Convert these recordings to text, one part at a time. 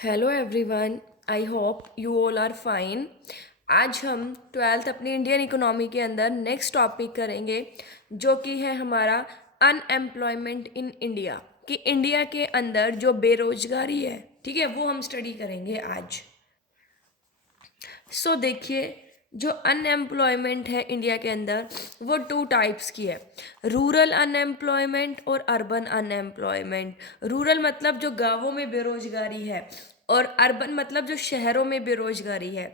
Hello everyone, I hope you all are fine. आज हम twelfth अपनी इंडियन इकोनॉमी के अंदर नेक्स्ट टॉपिक करेंगे, जो कि है हमारा अनएम्प्लॉयमेंट इन इंडिया। कि इंडिया के अंदर जो बेरोजगारी है, ठीक है, वो हम स्टडी करेंगे आज। देखिए, जो अनएम्प्लॉयमेंट है इंडिया के अंदर वो टू टाइप्स की है। रूरल अनएम्प्लॉयमेंट और अर्बन अनएम्प्लॉयमेंट। रूरल मतलब जो गांवों में बेरोजगारी है, और अर्बन मतलब जो शहरों में बेरोजगारी है।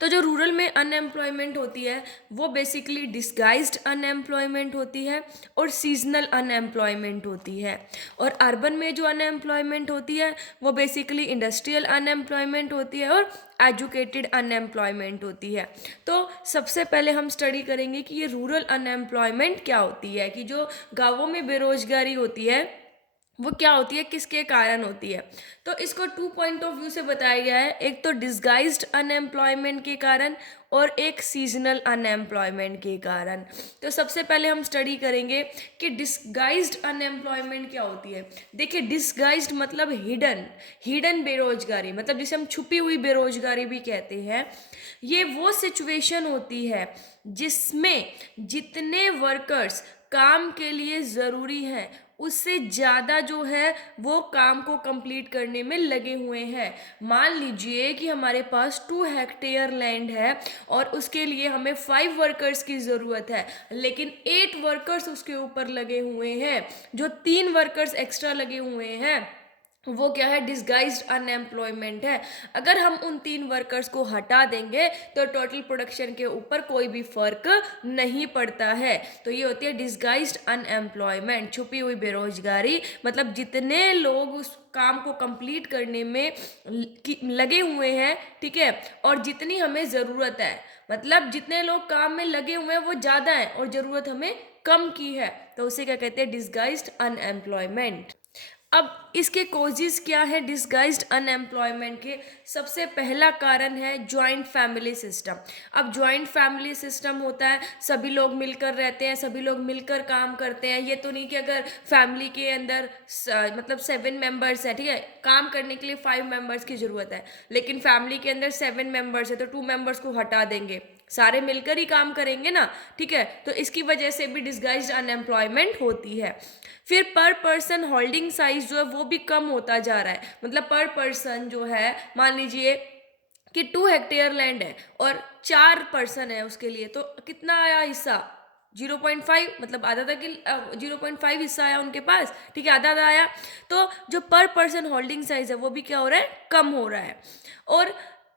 तो जो रूरल में अनएम्प्लॉयमेंट होती है वो बेसिकली डिस्गाइज्ड अनएम्प्लॉयमेंट होती है और सीजनल अनएम्प्लॉयमेंट होती है। और अर्बन में जो अनएम्प्लॉयमेंट होती है वो बेसिकली इंडस्ट्रियल अनएम्प्लॉयमेंट होती है और एजुकेटेड अनएम्प्लॉयमेंट होती है। तो सबसे पहले हम स्टडी करेंगे कि ये रूरल अनएम्प्लॉयमेंट क्या होती है, कि जो गांवों में बेरोजगारी होती है वो क्या होती है, किसके कारण होती है। तो इसको टू पॉइंट ऑफ व्यू से बताया गया है, एक तो डिस्गाइज्ड अनएम्प्लॉयमेंट के कारण और एक सीजनल अनएम्प्लॉयमेंट के कारण। तो सबसे पहले हम स्टडी करेंगे कि डिस्गाइज्ड अनएम्प्लॉयमेंट क्या होती है। देखिए, डिस्गाइज्ड मतलब हिडन, हिडन बेरोजगारी, मतलब जिसे हम छुपी हुई बेरोजगारी भी कहते हैं। ये वो सिचुएशन होती है जिसमें जितने वर्कर्स काम के लिए ज़रूरी हैं उससे ज़्यादा जो है वो काम को कंप्लीट करने में लगे हुए हैं। मान लीजिए कि हमारे पास 2 हेक्टेयर लैंड है और उसके लिए हमें 5 वर्कर्स की ज़रूरत है, लेकिन 8 वर्कर्स उसके ऊपर लगे हुए हैं। जो 3 वर्कर्स एक्स्ट्रा लगे हुए हैं वो क्या है, डिस्गाइज्ड अनएम्प्लॉयमेंट है। अगर हम उन 3 वर्कर्स को हटा देंगे तो टोटल प्रोडक्शन के ऊपर कोई भी फर्क नहीं पड़ता है। तो ये होती है डिस्गाइज्ड अनएम्प्लॉयमेंट, छुपी हुई बेरोजगारी। मतलब जितने लोग उस काम को कंप्लीट करने में लगे हुए हैं, ठीक है, और जितनी हमें ज़रूरत है, मतलब जितने लोग काम में लगे हुए हैं वो ज़्यादा है और ज़रूरत हमें कम की है, तो उसे क्या कहते हैं, डिस्गाइज्ड अनएम्प्लॉयमेंट। अब इसके कॉजेज क्या है डिस्गाइज्ड अनएम्प्लॉयमेंट के। सबसे पहला कारण है जॉइंट फैमिली सिस्टम। अब जॉइंट फैमिली सिस्टम होता है, सभी लोग मिलकर रहते हैं, सभी लोग मिलकर काम करते हैं। ये तो नहीं कि अगर फैमिली के अंदर मतलब 7 मेंबर्स है, ठीक है, काम करने के लिए 5 मेंबर्स की ज़रूरत है, लेकिन फैमिली के अंदर 7 मेंबर्स है तो 2 मेंबर्स को हटा देंगे, सारे मिलकर ही काम करेंगे ना, ठीक है। तो इसकी वजह से भी डिस्गाइज्ड अनएम्प्लॉयमेंट होती है। फिर पर पर्सन होल्डिंग साइज जो है वो भी कम होता जा रहा है। मतलब पर पर्सन जो है, मान लीजिए कि 2 हेक्टेयर लैंड है और 4 पर्सन है उसके लिए, तो कितना आया हिस्सा, 0.5, मतलब आधा तक 0.5 हिस्सा आया उनके पास, ठीक है, आधा आधा आया। तो जो पर पर्सन होल्डिंग साइज है वो भी क्या हो रहा है, कम हो रहा है। और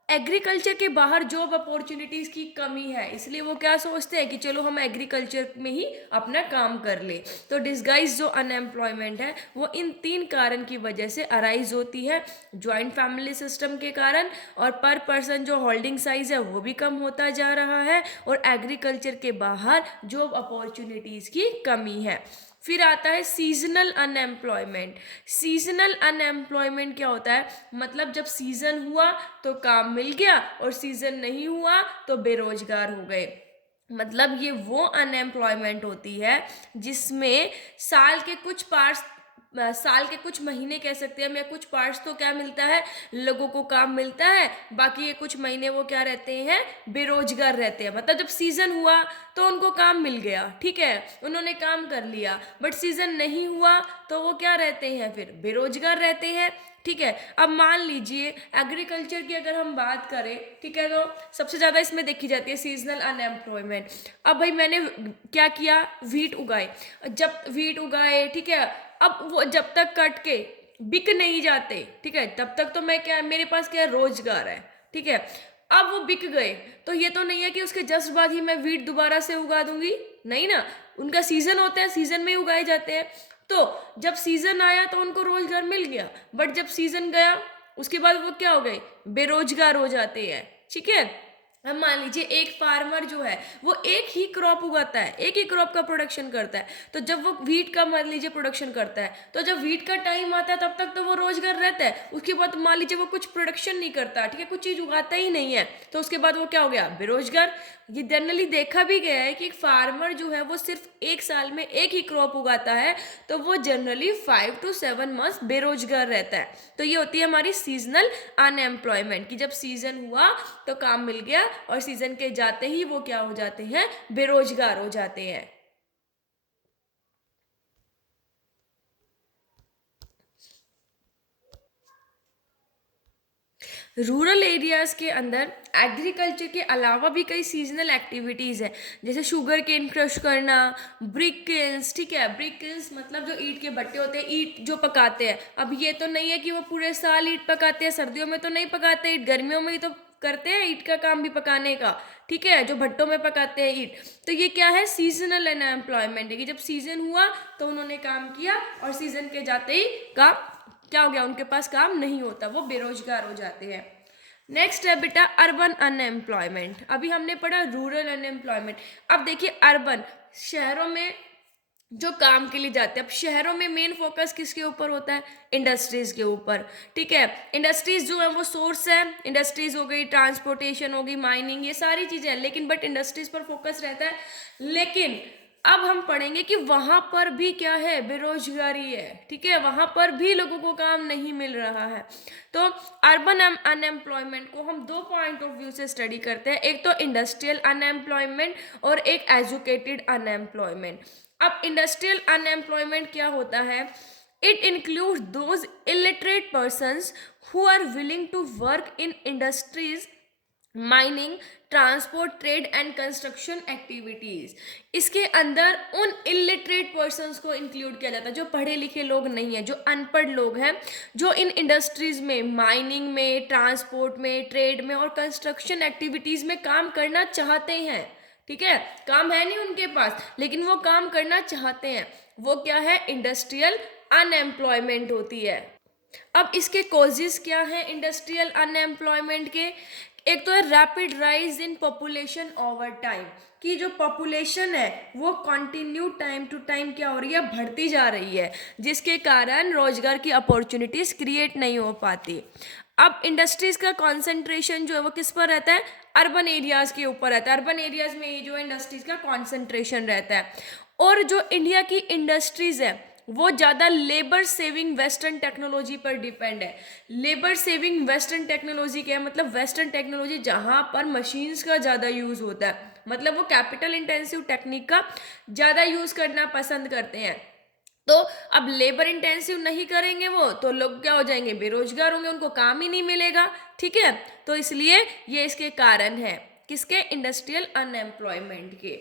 एग्रीकल्चर के बाहर जॉब अपॉर्चुनिटीज़ की कमी है, इसलिए वो क्या सोचते हैं कि चलो हम एग्रीकल्चर में ही अपना काम कर ले। तो डिस्गाइज जो अनएम्प्लॉयमेंट है वो इन 3 कारण की वजह से अराइज होती है। जॉइंट फैमिली सिस्टम के कारण, और पर पर्सन जो होल्डिंग साइज है वो भी कम होता जा रहा है, और एग्रीकल्चर के बाहर जॉब अपॉर्चुनिटीज़ की कमी है। फिर आता है सीजनल अनएम्प्लॉयमेंट। सीजनल अनएम्प्लॉयमेंट क्या होता है, मतलब जब सीजन हुआ तो काम मिल गया और सीजन नहीं हुआ तो बेरोजगार हो गए। मतलब ये वो अनएम्प्लॉयमेंट होती है जिसमें साल के कुछ महीने कह सकते हैं हम, या कुछ पार्ट्स तो क्या मिलता है, लोगों को काम मिलता है, बाकी ये कुछ महीने वो क्या रहते हैं, बेरोजगार रहते हैं। मतलब जब सीजन हुआ तो उनको काम मिल गया, ठीक है, उन्होंने काम कर लिया, बट सीजन नहीं हुआ तो वो क्या रहते हैं, फिर बेरोजगार रहते हैं, ठीक है। अब मान लीजिए एग्रीकल्चर की अगर हम बात करें, ठीक है, तो सबसे ज़्यादा इसमें देखी जाती है सीजनल अनएम्प्लॉयमेंट। अब भाई मैंने क्या किया, व्हीट उगाए, जब व्हीट उगाए, ठीक है, अब वो जब तक कट के बिक नहीं जाते, ठीक है, तब तक तो मैं क्या, मेरे पास क्या रोजगार है, ठीक है। अब वो बिक गए तो ये तो नहीं है कि उसके जस्ट बाद ही मैं व्हीट दोबारा से उगा दूंगी, नहीं ना, उनका सीजन होता है, सीजन में ही उगाए जाते हैं। तो जब सीजन आया तो उनको रोजगार मिल गया, बट जब सीजन गया उसके बाद वो क्या हो गए, बेरोजगार हो जाते हैं, ठीक है। अब मान लीजिए एक फार्मर जो है वो एक ही क्रॉप उगाता है, एक ही क्रॉप का प्रोडक्शन करता है, तो जब वो व्हीट का मान लीजिए प्रोडक्शन करता है, तो जब व्हीट का टाइम आता है तब तक तो वो रोजगार रहता है। उसके बाद मान लीजिए वो कुछ प्रोडक्शन नहीं करता, ठीक है, कुछ चीज़ उगाता ही नहीं है, तो उसके बाद वो क्या हो गया, बेरोजगार। ये जनरली देखा भी गया है कि एक फार्मर जो है वो सिर्फ एक साल में एक ही क्रॉप उगाता है, तो वो जनरली 5 to 7 months बेरोजगार रहता है। तो ये होती है हमारी सीजनल अनएम्प्लॉयमेंट, कि जब सीजन हुआ तो काम मिल गया और सीजन के जाते ही वो क्या हो जाते हैं, बेरोजगार हो जाते हैं। रूरल एरियाज के अंदर एग्रीकल्चर के अलावा भी कई सीजनल एक्टिविटीज़ है, जैसे शुगर केन क्रश करना, ब्रिक किल्स। ठीक है, ब्रिक किल्स मतलब जो ईंट के भट्टे होते हैं, ईंट जो पकाते हैं। अब ये तो नहीं है कि वो पूरे साल ईंट पकाते हैं, सर्दियों में तो नहीं पकाते ईंट, गर्मियों में ही तो करते हैं ईंट का काम भी पकाने का। ठीक है, जो भट्टों में पकाते हैं ईंट। तो ये क्या है, सीजनल अनएम्प्लॉयमेंट है, कि जब सीजन हुआ तो उन्होंने काम किया और सीजन के जाते ही काम क्या हो गया, उनके पास काम नहीं होता, वो बेरोजगार हो जाते हैं। नेक्स्ट है बेटा अर्बन अनएम्प्लॉयमेंट। अभी हमने पढ़ा रूरल अनएम्प्लॉयमेंट। अब देखिए अर्बन, शहरों में जो काम के लिए जाते हैं। अब शहरों में मेन फोकस किसके ऊपर होता है, इंडस्ट्रीज के ऊपर। ठीक है, इंडस्ट्रीज जो है वो सोर्स है, इंडस्ट्रीज हो गई, ट्रांसपोर्टेशन होगी, माइनिंग, ये सारी चीजें हैं, लेकिन बट इंडस्ट्रीज पर फोकस रहता है। लेकिन अब हम पढ़ेंगे कि वहां पर भी क्या है, बेरोजगारी है। ठीक है, वहां पर भी लोगों को काम नहीं मिल रहा है। तो अर्बन अनएम्प्लॉयमेंट को हम दो पॉइंट ऑफ व्यू से स्टडी करते हैं, एक तो इंडस्ट्रियल अनएम्प्लॉयमेंट और एक एजुकेटेड अनएम्प्लॉयमेंट। अब इंडस्ट्रियल अनएम्प्लॉयमेंट क्या होता है, it include those illiterate persons who are willing to work in industries, mining, transport, trade and construction activities. इसके अंदर उन इलिटरेट पर्सन्स को इंक्लूड किया जाता है, जो पढ़े लिखे लोग नहीं है, जो अनपढ़ लोग हैं, जो इन इंडस्ट्रीज में, माइनिंग में, ट्रांसपोर्ट में, ट्रेड में और कंस्ट्रक्शन एक्टिविटीज में काम करना चाहते हैं। ठीक है, काम है नहीं उनके पास, लेकिन वो काम करना चाहते हैं। वो क्या है, इंडस्ट्रियल अनएम्प्लॉयमेंट होती है। अब इसके कॉजेज क्या हैं इंडस्ट्रियल अनएम्प्लॉयमेंट के, एक तो है rapid rise in population over time, कि जो पॉपुलेशन है वो कंटिन्यू टाइम टू टाइम क्या हो रही है, बढ़ती जा रही है, जिसके कारण रोजगार की अपॉर्चुनिटीज क्रिएट नहीं हो पाती। अब इंडस्ट्रीज का कॉन्सेंट्रेशन जो है वो किस पर रहता है, अर्बन एरियाज के ऊपर रहता है। अर्बन एरियाज में ये जो इंडस्ट्रीज का कॉन्सेंट्रेशन रहता है। और जो इंडिया की इंडस्ट्रीज है वो ज़्यादा लेबर सेविंग वेस्टर्न टेक्नोलॉजी पर डिपेंड है। लेबर सेविंग वेस्टर्न टेक्नोलॉजी क्या है, मतलब वेस्टर्न टेक्नोलॉजी जहाँ पर मशीन्स का ज़्यादा यूज़ होता है, मतलब वो कैपिटल इंटेंसिव टेक्निक का ज़्यादा यूज़ करना पसंद करते हैं। तो अब लेबर इंटेंसिव नहीं करेंगे वो, तो लोग क्या हो जाएंगे, बेरोजगार होंगे, उनको काम ही नहीं मिलेगा। ठीक है, तो इसलिए ये इसके कारण है, किसके, इंडस्ट्रियल अनएम्प्लॉयमेंट के।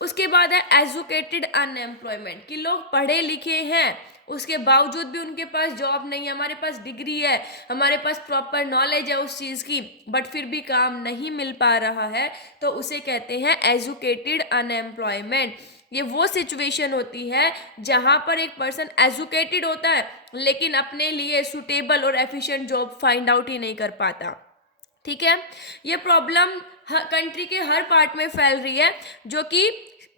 उसके बाद है एजुकेटेड अनएम्प्लॉयमेंट, कि लोग पढ़े लिखे हैं उसके बावजूद भी उनके पास जॉब नहीं है। हमारे पास डिग्री है, हमारे पास प्रॉपर नॉलेज है उस चीज़ की, बट फिर भी काम नहीं मिल पा रहा है, तो उसे कहते हैं एजुकेटेड अनएम्प्लॉयमेंट। ये वो सिचुएशन होती है जहाँ पर एक पर्सन एजुकेटेड होता है लेकिन अपने लिए सुटेबल और एफिशिएंट जॉब फाइंड आउट ही नहीं कर पाता। ठीक है, ये प्रॉब्लम कंट्री के हर पार्ट में फैल रही है, जो कि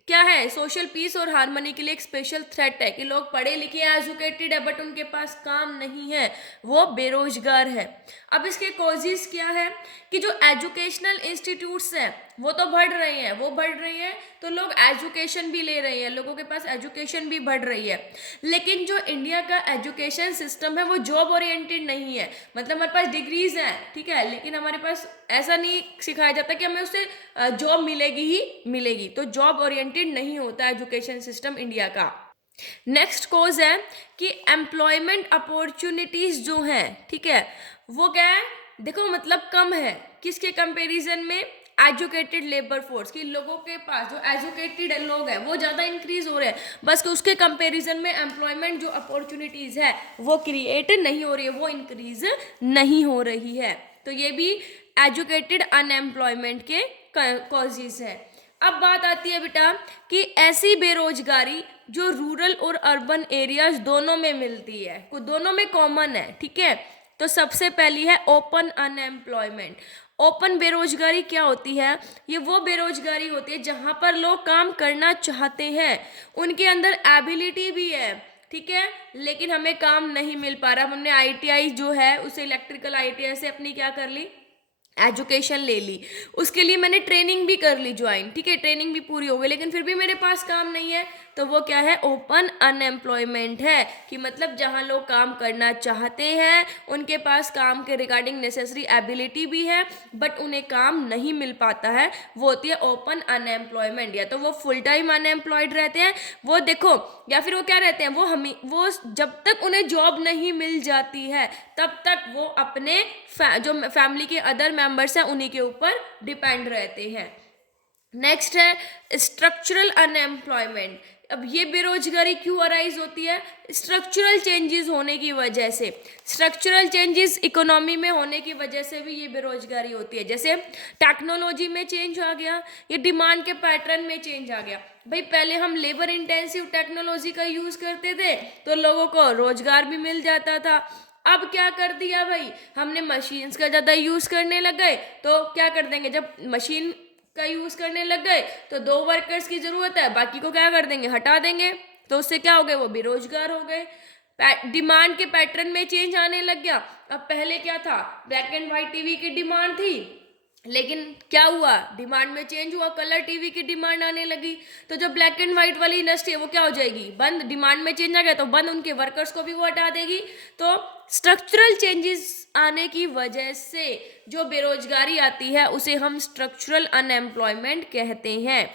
क्या है, सोशल पीस और हार्मनी के लिए एक स्पेशल थ्रेट है, कि लोग पढ़े लिखे हैं, एजुकेटेड है, बट उनके पास काम नहीं है, वो बेरोजगार है। अब इसके कॉजेज क्या है, कि जो एजुकेशनल इंस्टीट्यूट्स हैं वो तो बढ़ रहे हैं, वो बढ़ रही है, तो लोग एजुकेशन भी ले रहे हैं, लोगों के पास एजुकेशन भी बढ़ रही है। लेकिन जो इंडिया का एजुकेशन सिस्टम है वो जॉब ओरिएंटेड नहीं है, मतलब हमारे पास डिग्रीज हैं, ठीक है, लेकिन हमारे पास ऐसा नहीं सिखाया जाता कि हमें उससे जॉब मिलेगी ही मिलेगी, तो जॉब ओरिएंटेड नहीं होता एजुकेशन सिस्टम इंडिया का। नेक्स्ट कॉज है कि एम्प्लॉयमेंट अपॉर्चुनिटीज जो हैं, ठीक है, वो क्या है, देखो मतलब कम है, किसके कंपैरिजन में, एजुकेटेड लेबर फोर्स, की लोगों के पास जो एजुकेटेड लोग हैं वो ज़्यादा इंक्रीज हो रहे हैं, बस उसके कंपैरिजन में एम्प्लॉयमेंट जो अपॉर्चुनिटीज़ है वो क्रिएट नहीं हो रही है, वो इंक्रीज नहीं हो रही है। तो ये भी एजुकेटेड अनएम्प्लॉयमेंट के कॉजेज है। अब बात आती है बेटा कि ऐसी बेरोजगारी जो रूरल और अर्बन एरियाज दोनों में मिलती है, दोनों में कॉमन है। ठीक है, तो सबसे पहली है ओपन अनएम्प्लॉयमेंट। ओपन बेरोजगारी क्या होती है, ये वो बेरोजगारी होती है जहाँ पर लोग काम करना चाहते हैं, उनके अंदर एबिलिटी भी है, ठीक है, लेकिन हमें काम नहीं मिल पा रहा। हमने आईटीआई जो है उसे इलेक्ट्रिकल आईटीआई से अपनी क्या कर ली, एजुकेशन ले ली, उसके लिए मैंने ट्रेनिंग भी कर ली ज्वाइन, ठीक है, ट्रेनिंग भी पूरी हो गई, लेकिन फिर भी मेरे पास काम नहीं है, तो वो क्या है, ओपन अनएम्प्लॉयमेंट है। कि मतलब जहाँ लोग काम करना चाहते हैं, उनके पास काम के रिगार्डिंग नेसेसरी एबिलिटी भी है, बट उन्हें काम नहीं मिल पाता है, वो होती है ओपन अनएम्प्लॉयमेंट। या तो वो फुल टाइम अनएम्प्लॉयड रहते हैं, वो देखो, या फिर वो क्या रहते हैं, वो जब तक उन्हें जॉब नहीं मिल जाती है, तब तक वो अपने जो फैमिली के अदर मेंबर्स हैं उन्हीं के ऊपर डिपेंड रहते हैं। नेक्स्ट है स्ट्रक्चरल अनएम्प्लॉयमेंट। अब ये बेरोजगारी क्यों अराइज होती है? स्ट्रक्चरल चेंजेस होने की वजह से। स्ट्रक्चरल चेंजेस इकोनॉमी में होने की वजह से भी ये बेरोजगारी होती है। जैसे टेक्नोलॉजी में चेंज आ गया, ये डिमांड के पैटर्न में चेंज आ गया। भाई पहले हम लेबर इंटेंसिव टेक्नोलॉजी का यूज करते थे तो लोगों को रोजगार भी मिल जाता था। अब क्या कर दिया भाई, हमने मशीन्स का ज़्यादा यूज़ करने लग गए, तो क्या कर देंगे, जब मशीन का यूज़ करने लग गए तो 2 वर्कर्स की ज़रूरत है, बाकी को क्या कर देंगे, हटा देंगे, तो उससे क्या हो गए, वो बेरोजगार हो गए। डिमांड के पैटर्न में चेंज आने लग गया। अब पहले क्या था, ब्लैक एंड व्हाइट टीवी की डिमांड थी, लेकिन क्या हुआ, डिमांड में चेंज हुआ, कलर टीवी की डिमांड आने लगी, तो जो ब्लैक एंड व्हाइट वाली इंडस्ट्री है वो क्या हो जाएगी, बंद। डिमांड में चेंज आ गया तो बंद, उनके वर्कर्स को भी वो हटा देगी। तो स्ट्रक्चरल चेंजेस आने की वजह से जो बेरोजगारी आती है उसे हम स्ट्रक्चरल अनएम्प्लॉयमेंट कहते हैं।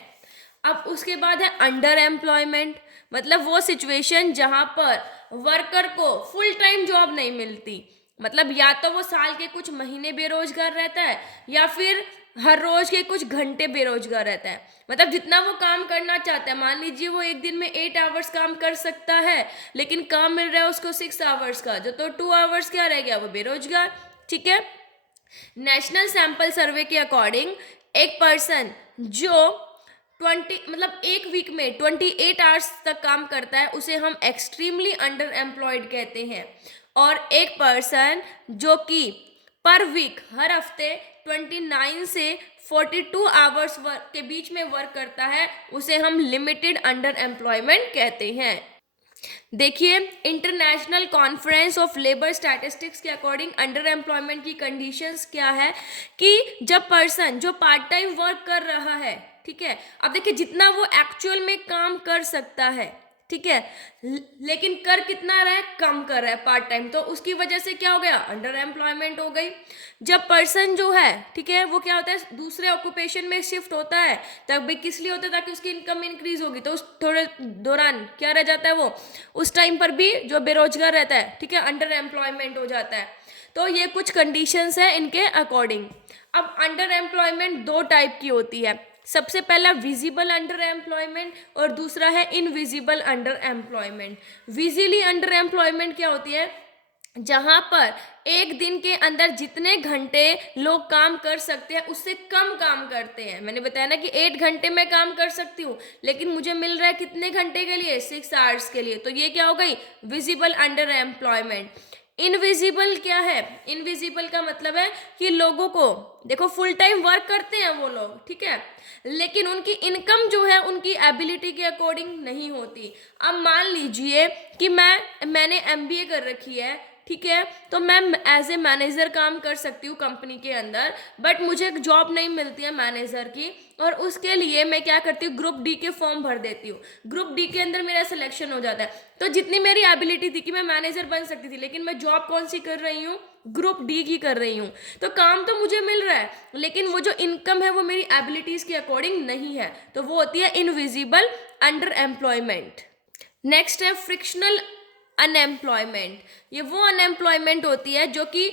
अब उसके बाद है अंडर एम्प्लॉयमेंट, मतलब वो सिचुएशन जहां पर वर्कर को फुल टाइम जॉब नहीं मिलती, मतलब या तो वो साल के कुछ महीने बेरोजगार रहता है या फिर हर रोज के कुछ घंटे बेरोजगार रहता है। मतलब जितना वो काम करना चाहता है, मान लीजिए वो एक दिन में 8 आवर्स काम कर सकता है, लेकिन काम मिल रहा है उसको 6 आवर्स का, जो तो 2 आवर्स क्या रह गया, वो बेरोजगार। ठीक है। नेशनल सैंपल सर्वे के अकॉर्डिंग एक पर्सन जो 20 मतलब एक वीक में 28 आवर्स तक काम करता है उसे हम एक्सट्रीमली अंडर एम्प्लॉयड कहते हैं। और एक पर्सन जो कि पर वीक हर हफ्ते 29 से 42 आवर्स के बीच में वर्क करता है उसे हम लिमिटेड अंडर एम्प्लॉयमेंट कहते हैं। देखिए, international conference of labour statistics के अकॉर्डिंग अंडर एम्प्लॉयमेंट की कंडीशंस क्या है कि जब पर्सन जो पार्ट टाइम वर्क कर रहा है, ठीक है, अब देखिए जितना वो एक्चुअल में काम कर सकता है, ठीक है, लेकिन कर कितना रहा है, कम कर रहा है पार्ट टाइम, तो उसकी वजह से क्या हो गया, अंडर एम्प्लॉयमेंट हो गई। जब पर्सन जो है, ठीक है, वो क्या होता है, दूसरे ऑक्यूपेशन में शिफ्ट होता है, तब भी किस लिए होता है, ताकि उसकी इनकम इंक्रीज होगी, तो उस थोड़े दौरान क्या रह जाता है, वो उस टाइम पर भी जो बेरोजगार रहता है, ठीक है, अंडर एम्प्लॉयमेंट हो जाता है। तो ये कुछ कंडीशंस है इनके अकॉर्डिंग। अब अंडर एम्प्लॉयमेंट 2 टाइप की होती है। सबसे पहला विजिबल अंडर एम्प्लॉयमेंट और दूसरा है invisible under employment. Visibly under employment क्या होती है, जहां पर एक दिन के अंदर जितने घंटे लोग काम कर सकते हैं उससे कम काम करते हैं। मैंने बताया ना कि 8 घंटे में काम कर सकती हूँ, लेकिन मुझे मिल रहा है कितने घंटे के लिए, 6 आवर्स के लिए, तो ये क्या हो गई, विजिबल अंडर एम्प्लॉयमेंट। इनविजिबल क्या है, इनविजिबल का मतलब है कि लोगों को देखो फुल टाइम वर्क करते हैं वो लोग, ठीक है, लेकिन उनकी इनकम जो है उनकी एबिलिटी के अकॉर्डिंग नहीं होती। अब मान लीजिए कि मैंने एमबीए कर रखी है, ठीक है, तो मैं एज ए मैनेजर काम कर सकती हूँ कंपनी के अंदर, बट मुझे जॉब नहीं मिलती है मैनेजर की, और उसके लिए मैं क्या करती हूँ, ग्रुप डी के फॉर्म भर देती हूँ। ग्रुप डी के अंदर मेरा सिलेक्शन हो जाता है, तो जितनी मेरी एबिलिटी थी कि मैं मैनेजर बन सकती थी, लेकिन मैं जॉब कौन सी कर रही हूँ, ग्रुप डी की कर रही हूँ, तो काम तो मुझे मिल रहा है, लेकिन वो जो इनकम है वो मेरी एबिलिटीज के अकॉर्डिंग नहीं है, तो वो होती है इनविजिबल अंडर एम्प्लॉयमेंट। नेक्स्ट है फ्रिक्शनल अनएम्प्लॉयमेंट। ये वो अनएम्प्लॉयमेंट होती है जो कि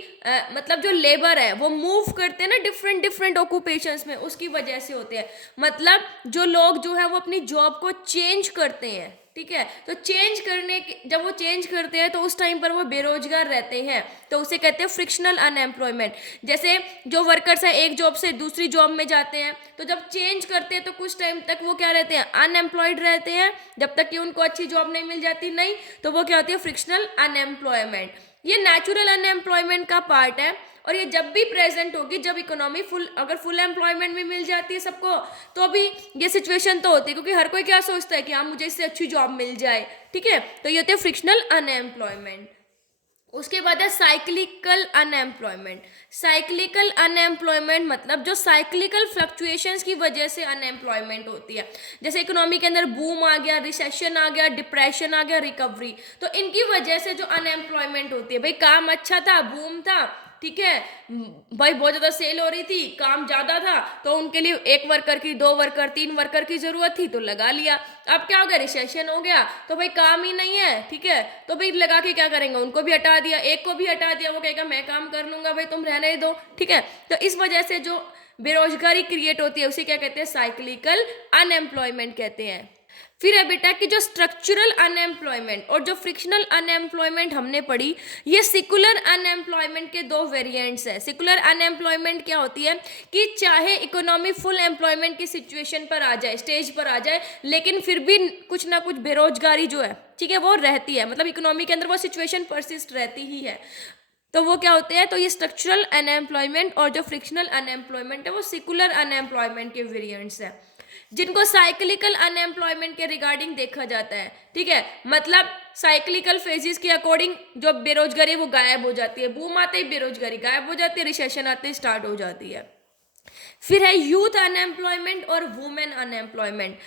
मतलब जो लेबर है वो मूव करते हैं ना डिफरेंट डिफरेंट ऑक्यूपेशंस में, उसकी वजह से होते हैं। मतलब जो लोग जो है वो अपनी जॉब को चेंज करते हैं, ठीक है, तो चेंज करने जब वो चेंज करते हैं तो उस टाइम पर वो बेरोजगार रहते हैं, तो उसे कहते हैं फ्रिक्शनल अनएम्प्लॉयमेंट। जैसे जो वर्कर्स हैं एक जॉब से दूसरी जॉब में जाते हैं, तो जब चेंज करते हैं तो कुछ टाइम तक वो क्या रहते हैं, अनएम्प्लॉयड रहते हैं, जब तक कि उनको अच्छी जॉब नहीं मिल जाती, नहीं तो वो क्या होती है, फ्रिक्शनल अनएम्प्लॉयमेंट। ये नेचुरल अनएम्प्लॉयमेंट का पार्ट है, और ये जब भी प्रेजेंट होगी, जब इकोनॉमी अगर फुल एम्प्लॉयमेंट भी मिल जाती है सबको, तो भी ये सिचुएशन तो होती है, क्योंकि हर कोई क्या सोचता है कि हाँ मुझे इससे अच्छी जॉब मिल जाए, ठीक है, तो ये होती है फ्रिक्शनल अनएम्प्लॉयमेंट। उसके बाद है साइक्लिकल अनएम्प्लॉयमेंट। साइक्लिकल अनएम्प्लॉयमेंट मतलब जो साइक्लिकल फ्लक्चुएशंस की वजह से अनएम्प्लॉयमेंट होती है, जैसे इकोनॉमी के अंदर बूम आ गया, रिसेशन आ गया, डिप्रेशन आ गया, रिकवरी, तो इनकी वजह से जो अनएम्प्लॉयमेंट होती है, भाई काम अच्छा था, बूम था, ठीक है, भाई बहुत ज़्यादा सेल हो रही थी, काम ज़्यादा था, तो उनके लिए एक वर्कर की, दो वर्कर, तीन वर्कर की ज़रूरत थी तो लगा लिया। अब क्या हो गया, रिसेशन हो गया, तो भाई काम ही नहीं है, ठीक है, तो भाई लगा के क्या करेंगे, उनको भी हटा दिया, एक को भी हटा दिया, वो कहेगा मैं काम कर लूंगा, भाई तुम रहने दो, ठीक है। तो इस वजह से जो बेरोजगारी क्रिएट होती है उसे क्या कहते हैं, साइक्लिकल अनएम्प्लॉयमेंट कहते हैं। फिर है बेटा कि जो स्ट्रक्चरल अनएम्प्लॉयमेंट और जो फ्रिक्शनल अनएम्प्लॉयमेंट हमने पढ़ी, ये सिकुलर अनएम्प्लॉयमेंट के दो वेरिएंट्स है। सिकुलर अनएम्प्लॉयमेंट क्या होती है कि चाहे इकोनॉमी फुल एम्प्लॉयमेंट की सिचुएशन पर आ जाए, स्टेज पर आ जाए, लेकिन फिर भी कुछ ना कुछ बेरोजगारी जो है, ठीक है, वो रहती है, मतलब इकोनॉमी के अंदर वो सिचुएशन परसिस्ट रहती ही है। तो वो क्या होते हैं, तो ये स्ट्रक्चरल अनएम्प्लॉयमेंट और जो फ्रिक्शनल अनएम्प्लॉयमेंट है वो सिकुलर अनएम्प्लॉयमेंट के वेरिएंट्स है, जिनको साइक्लिकल अनएम्प्लॉयमेंट के रिगार्डिंग देखा जाता है, ठीक है। मतलब साइक्लिकल फेजेस के अकॉर्डिंग जो बेरोजगारी है वो गायब हो जाती है, बूम आते ही बेरोजगारी गायब हो जाती है, रिसेशन आते ही स्टार्ट हो जाती है। फिर है यूथ अनएम्प्लॉयमेंट और वुमेन अनएम्प्लॉयमेंट।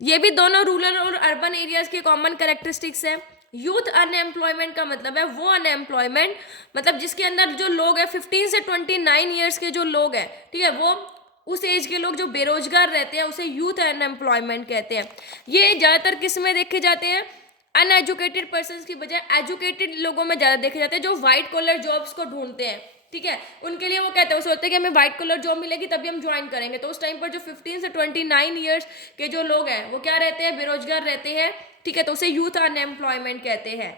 ये भी दोनों रूरल और अर्बन एरियाज के कॉमन कैरेक्टरिस्टिक्स है। यूथ अनएम्प्लॉयमेंट का मतलब है वो अनएम्प्लॉयमेंट, मतलब जिसके अंदर जो लोग हैं 15 से 29 ईयर्स के जो लोग हैं, ठीक है, वो उस एज के लोग जो बेरोजगार रहते हैं उसे यूथ अनएम्प्लॉयमेंट कहते हैं। ये ज़्यादातर किस में देखे जाते हैं, अनएजुकेटेड पर्सन की बजाय एजुकेटेड लोगों में ज़्यादा देखे जाते हैं, जो व्हाइट कॉलर जॉब्स को ढूंढते हैं, ठीक है, उनके लिए वो कहते हैं, वो सोचते हैं कि हमें व्हाइट कॉलर जॉब मिलेगी तभी हम ज्वाइन करेंगे। तो उस टाइम पर जो 15 से 29 ईयर्स के जो लोग हैं वो क्या रहते हैं, बेरोजगार रहते हैं, ठीक है, तो उसे यूथ अनएम्प्लॉयमेंट कहते हैं।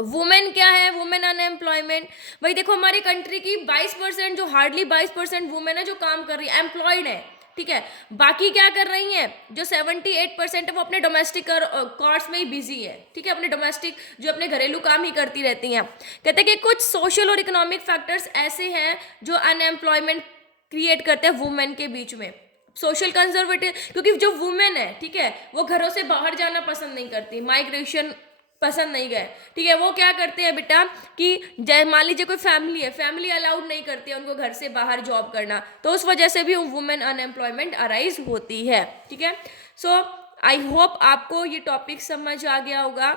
वुमेन क्या है, वुमेन अनएम्प्लॉयमेंट, भाई देखो हमारी कंट्री की 22%, जो हार्डली 22% वुमेन है जो काम कर रही है, एम्प्लॉयड है, ठीक है। बाकी क्या कर रही हैं, जो 78% है वो अपने डोमेस्टिक कॉर्स में ही बिजी है, ठीक है, अपने डोमेस्टिक जो अपने घरेलू काम ही करती रहती हैं। कहते हैं कि कुछ सोशल और इकोनॉमिक फैक्टर्स ऐसे हैं जो अनएम्प्लॉयमेंट क्रिएट करते हैं वुमेन के बीच में। सोशल कंजर्वेटिव, क्योंकि जो वुमेन है, ठीक है, वो घरों से बाहर जाना पसंद नहीं करती, माइग्रेशन पसंद नहीं गए, ठीक है, वो क्या करते हैं बेटा कि मान लीजिए कोई फैमिली है, फैमिली अलाउड नहीं करती है उनको घर से बाहर जॉब करना, तो उस वजह से भी वुमेन अनएम्प्लॉयमेंट अराइज होती है, ठीक है। सो आई होप आपको ये टॉपिक समझ आ गया होगा।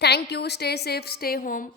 Thank you, stay safe, stay home.